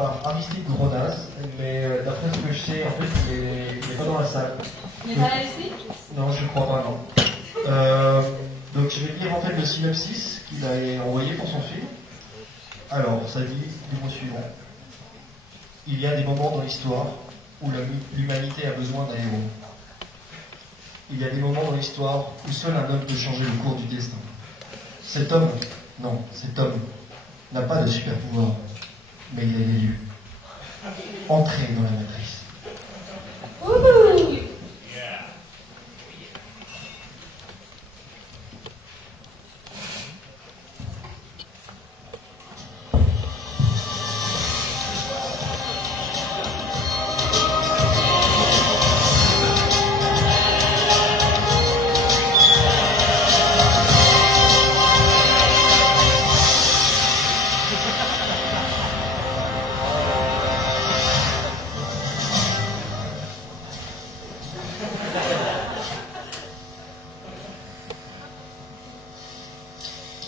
par Aristide Gronaz, mais d'après ce que je sais, en fait, il est pas dans la salle. Il est pas là ici? Non, je crois pas, non. Donc je vais lire en fait le synopsis qu'il a envoyé pour son film. Alors, ça dit les mots suivants. Il y a des moments dans l'histoire où l'humanité a besoin d'un héros. Il y a des moments dans l'histoire où seul un homme peut changer le cours du destin. Cet homme n'a pas de super pouvoir, mais il est l'élu. Entrez dans la matrice. Wouhou!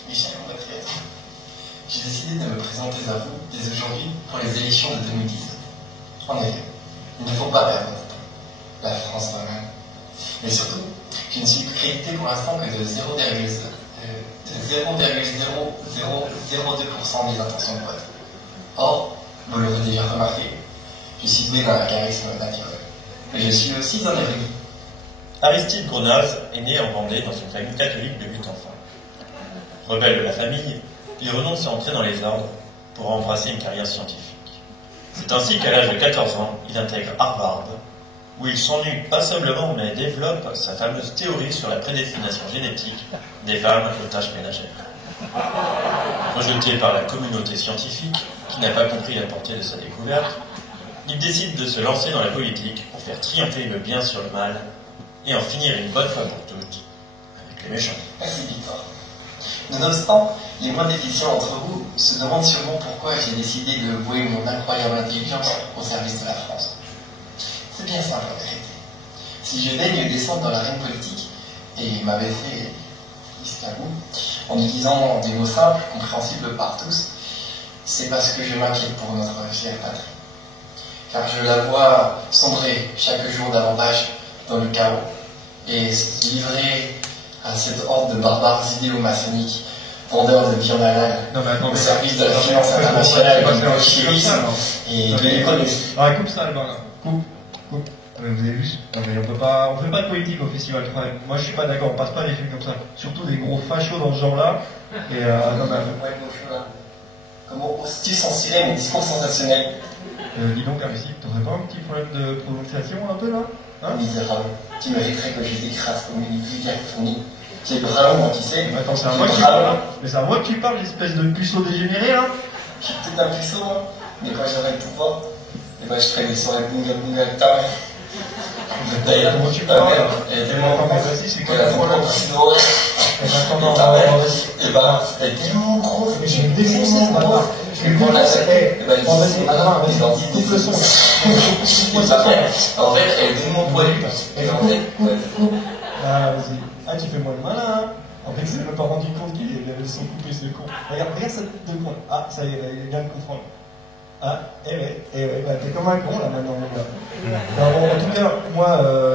Mes chers compatriotes, j'ai décidé de me présenter à vous dès aujourd'hui pour les élections de 2010. En effet, il ne faut pas perdre notre temps. La France va mal. Mais surtout, je ne suis crédité pour l'instant que de 0,002% des intentions de vote. Or, vous l'aurez déjà remarqué, je suis doué d'un charisme naturel. Mais je suis aussi un érudit. Aristide Gronaz est né en Vendée dans une famille catholique de 8 enfants. Rebelle de la famille, il renonce à entrer dans les ordres pour embrasser une carrière scientifique. C'est ainsi qu'à l'âge de 14 ans, il intègre Harvard, où il s'ennuie passablement mais développe sa fameuse théorie sur la prédestination génétique des femmes aux tâches ménagères. Rejeté par la communauté scientifique, qui n'a pas compris la portée de sa découverte, il décide de se lancer dans la politique pour faire triompher le bien sur le mal et en finir une bonne fois pour toutes avec les méchants. Merci Victor. Nonobstant, les moins déficients d'entre vous se demandent sûrement pourquoi j'ai décidé de vouer mon incroyable intelligence au service de la France. C'est bien simple en vérité. Si je daigne descendre dans l'arène politique, et m'avait fait jusqu'à vous, en utilisant des mots simples, compréhensibles par tous, c'est parce que je m'inquiète pour notre chère patrie. Car je la vois sombrer chaque jour davantage dans le chaos, et se livrer à cette horde de barbares idéo-maçonniques, vendeurs de viande halal, au service de la finance internationale, du bolchevisme et de l'économie. Ah, coupe ça, Albin, là. Coupe. Ah, mais vous avez vu? Non, mais on fait pas de politique au festival Prime. Moi, je suis pas d'accord, on passe pas des films comme ça. Surtout des gros fachos dans ce genre-là. Et, non, mais... Comment oses-tu censurer mon discours sensationnel? Dis donc, Aristide, t'aurais pas un petit problème de prononciation, un peu, là? Hein? Misérable, tu mériterais que je t'écrase comme une rivière fournie. J'ai le bras long, moi, tu sais. Attends, c'est à moi que tu parles. Mais c'est à moi que tu parles, l'espèce de puceau dégénéré, là. Je suis peut-être un puceau, moi. Mais quand j'aurai le pouvoir, eh ben, je ferai des soirées bounga de ta mère. D'ailleurs, comment tu parles, là? elle est tellement Attends, mais vas-y, c'est quoi qu'elle a le problème? et ben, elle est tellement grosse. Mais j'ai défoncé, ce matin. Je vais prendre la tête. Et ben, vas-y, coupe le son. En fait, elle est tellement poilue. Et en fait, ah, vas-y. Ah, tu fais moins le malin, hein. En fait, il s'est même pas rendu compte qu'il avait le son coupé, ce con. Regarde sa tête de con. Ah, ça y est, il vient de comprendre. Ah, bah, t'es comme un con, là, maintenant, mon gars. Non, bon, en tout cas, moi,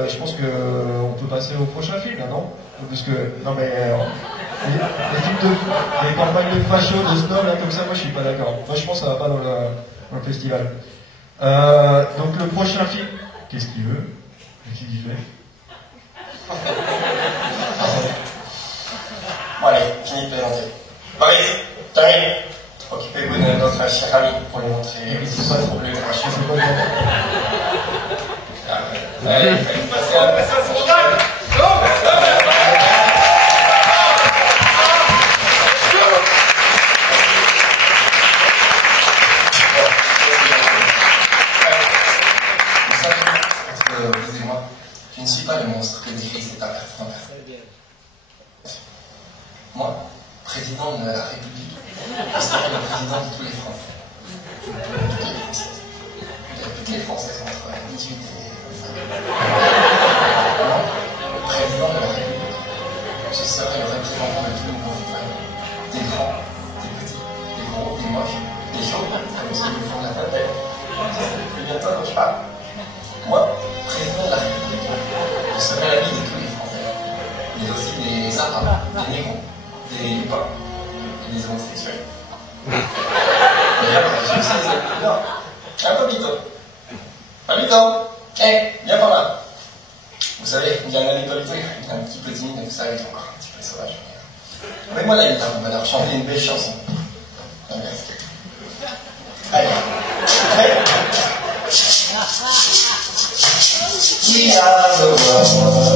je pense qu'on peut passer au prochain film, là, non? Parce que, non, mais, les campagnes de fachos, de snob, là, comme ça, moi, je suis pas d'accord. Moi, je pense que ça va pas dans le festival. Donc, le prochain film, qu'est-ce qu'il veut? Qu'est-ce qu'il fait? Bon, allez, fini de plaisanter. Boris, t'arrives. Occupez-vous de notre cher ami pour lui montrer c'est pas trop le Je crachat. sais pas comment. Allez, fallait passer à la vous et moi, je ne suis pas le monstre que décrit cet impertinent personnage. Moi, président de la République, je serai le président de tous les Français. Toutes les Françaises entre 18 et 25. Moi, président de la République, je serai le représentant de tous nos concitoyens. Des grands, des petits, des gros, des moches, des chauves, comme parce qu'ils nous font la peine. Et bien toi, quand tu parles, moi, président de la République, je serai l'ami de tous les Français, mais aussi des Arabes, des Négros, des Lupins et des homosexuels. D'ailleurs, j'ai aussi des amis. Non, un peu mytho. Un mytho. Viens par là. Vous savez, il y a un ami polito, il est un petit peu timide, vous savez, il est encore un petit peu sauvage. Mais moi, là, il va leur chanter une belle chanson. Allez. Qui a the world?